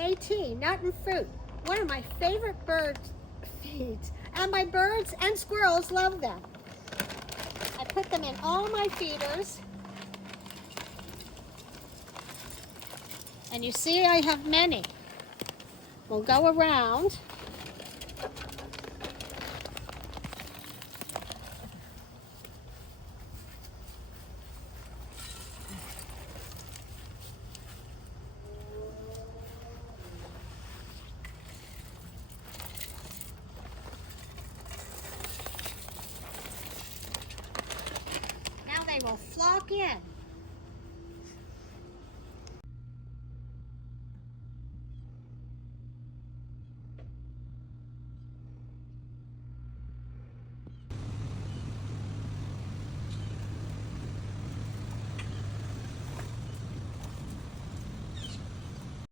Kaytee, nut and fruit. One of my favorite bird feeds. And my birds and squirrels love them. I put them in all my feeders. And you see I have many. We'll go around. Now they will flock in.